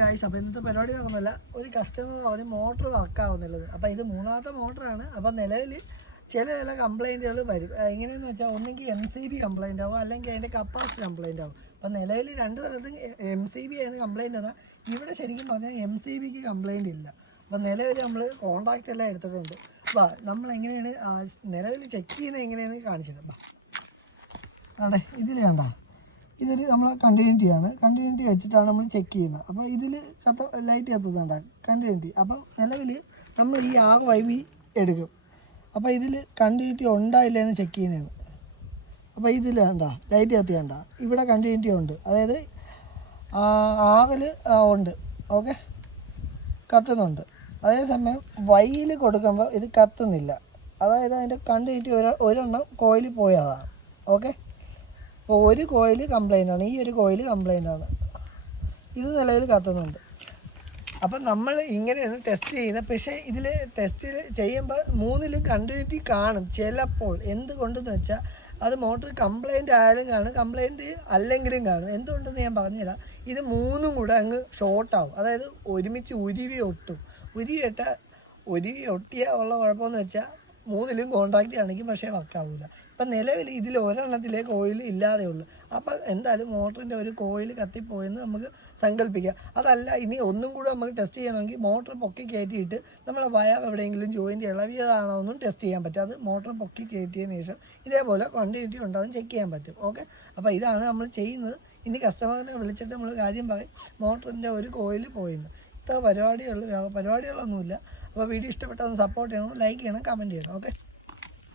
Guys, അപ്പോൾ ഇന്നത്തെ പരിപാടി നോക്കുന്നില്ല. ഒരു കസ്റ്റമർ പറഞ്ഞ് മോട്ടർ വർക്കാവുന്നുള്ളത്. അപ്പോൾ ഇത് മൂന്നാമത്തെ മോട്ടറാണ്. അപ്പോൾ നിലവിൽ ചില കംപ്ലയിൻറ്റുകൾ വരും. എങ്ങനെയെന്ന് വെച്ചാൽ ഒന്നെങ്കിൽ MCB കംപ്ലയിൻ്റ് ആവും, അല്ലെങ്കിൽ അതിൻ്റെ കപ്പാസിറ്റി കംപ്ലയിൻ്റ് ആവും. അപ്പോൾ നിലവിൽ രണ്ട് സ്ഥലത്തും MCB ആയിരുന്നു കംപ്ലയിൻ്റ് എന്നാൽ ഇവിടെ ശരിക്കും പറഞ്ഞാൽ MCBക്ക് കംപ്ലയിൻ്റ് ഇല്ല. അപ്പോൾ നിലവിൽ നമ്മൾ കോൺടാക്റ്റ് എല്ലാം എടുത്തിട്ടുണ്ട്. അപ്പോൾ നമ്മൾ എങ്ങനെയാണ് നിലവിൽ ചെക്ക് ചെയ്യുന്നത് എങ്ങനെയാണെന്ന് കാണിച്ചിട്ടുണ്ട്. അതെ, ഇതിൽ കണ്ട ഇതൊരു നമ്മൾ കണ്ടിന്യൂറ്റിയാണ്. കണ്ടിന്യൂറ്റി വെച്ചിട്ടാണ് നമ്മൾ ചെക്ക് ചെയ്യുന്നത്. അപ്പോൾ ഇതിൽ ലൈറ്റ് കത്തുന്നുണ്ട് കണ്ടിന്യൂറ്റി. അപ്പം നിലവിൽ നമ്മൾ ഈ RYB എടുക്കും. അപ്പോൾ ഇതിൽ കണ്ടിന്യൂറ്റി ഉണ്ടായില്ല എന്ന് ചെക്ക് ചെയ്യുന്നതാണ്. അപ്പോൾ ഇതിൽ കണ്ട ലൈറ്റ് കത്തി കണ്ട ഇവിടെ കണ്ടിന്യൂറ്റി ഉണ്ട്, അതായത് ആറിൽ ഉണ്ട്, ഓക്കെ, കത്തുന്നുണ്ട്. അതേസമയം വൈയിൽ കൊടുക്കുമ്പോൾ ഇത് കത്തുന്നില്ല, അതായത് അതിൻ്റെ കണ്ടിന്യൂറ്റി ഒരെണ്ണം കോയിൽ പോയതാണ്, ഓക്കെ. അപ്പോൾ ഒരു കോയിൽ കംപ്ലൈൻ്റാണ്, ഈ ഒരു കോയിൽ കംപ്ലൈൻ്റാണ്, ഇത് നിലവിൽ കത്തുന്നുണ്ട്. അപ്പം നമ്മൾ ഇങ്ങനെയാണ് ടെസ്റ്റ് ചെയ്യുന്നത്. പക്ഷേ ഇതിൽ ടെസ്റ്റ് ചെയ്യുമ്പോൾ മൂന്നിലും കണ്ടിന്യൂറ്റി കാണും ചിലപ്പോൾ. എന്തുകൊണ്ടെന്ന് വെച്ചാൽ അത് മോട്ടർ കംപ്ലൈൻ്റ് ആയാലും കാണും, കംപ്ലൈൻറ്റ് അല്ലെങ്കിലും കാണും. എന്തുകൊണ്ടെന്ന് ഞാൻ പറഞ്ഞുതരാം. ഇത് മൂന്നും കൂടെ അങ്ങ് ഷോർട്ടാവും, അതായത് ഒരുമിച്ച് ഉരുവി ഒട്ടിയ ഉള്ള കുഴപ്പമെന്ന് വെച്ചാൽ മൂന്നിലും കോൺടാക്റ്റ് ആണെങ്കിൽ പക്ഷേ വർക്കാവില്ല. ഇപ്പം നിലവിൽ ഇതിൽ ഒരെണ്ണത്തിലെ കോയിൽ ഇല്ലാതെ ഉള്ളൂ. അപ്പോൾ എന്തായാലും മോട്ടറിൻ്റെ ഒരു കോയിൽ കത്തിപ്പോയെന്ന് നമുക്ക് സങ്കല്പിക്കാം. അതല്ല ഇനി ഒന്നും കൂടെ നമുക്ക് ടെസ്റ്റ് ചെയ്യണമെങ്കിൽ മോട്ടർ പൊക്കി കയറ്റിയിട്ട് നമ്മളെ വയർ എവിടെയെങ്കിലും ജോയിൻറ്റ് ഇളവിയതാണോ എന്നും ടെസ്റ്റ് ചെയ്യാൻ പറ്റും. അത് മോട്ടർ പൊക്കി കയറ്റിയതിന് ശേഷം ഇതേപോലെ കണ്ടിന്യൂറ്റി ഉണ്ടാകും ചെക്ക് ചെയ്യാൻ പറ്റും, ഓക്കെ. അപ്പോൾ ഇതാണ് നമ്മൾ ചെയ്യുന്നത്. ഇനി കസ്റ്റമറിനെ വിളിച്ചിട്ട് നമ്മൾ കാര്യം പറയും, മോട്ടറിൻ്റെ ഒരു കോയിൽ പോയെന്ന്. ഇത്ര പരിപാടികളൊന്നുമില്ല. അപ്പോൾ വീഡിയോ ഇഷ്ടപ്പെട്ടാൽ സപ്പോർട്ട് ചെയ്യണം, ലൈക്ക് ചെയ്യണം, കമൻറ്റ് ചെയ്യണം, ഓക്കെ.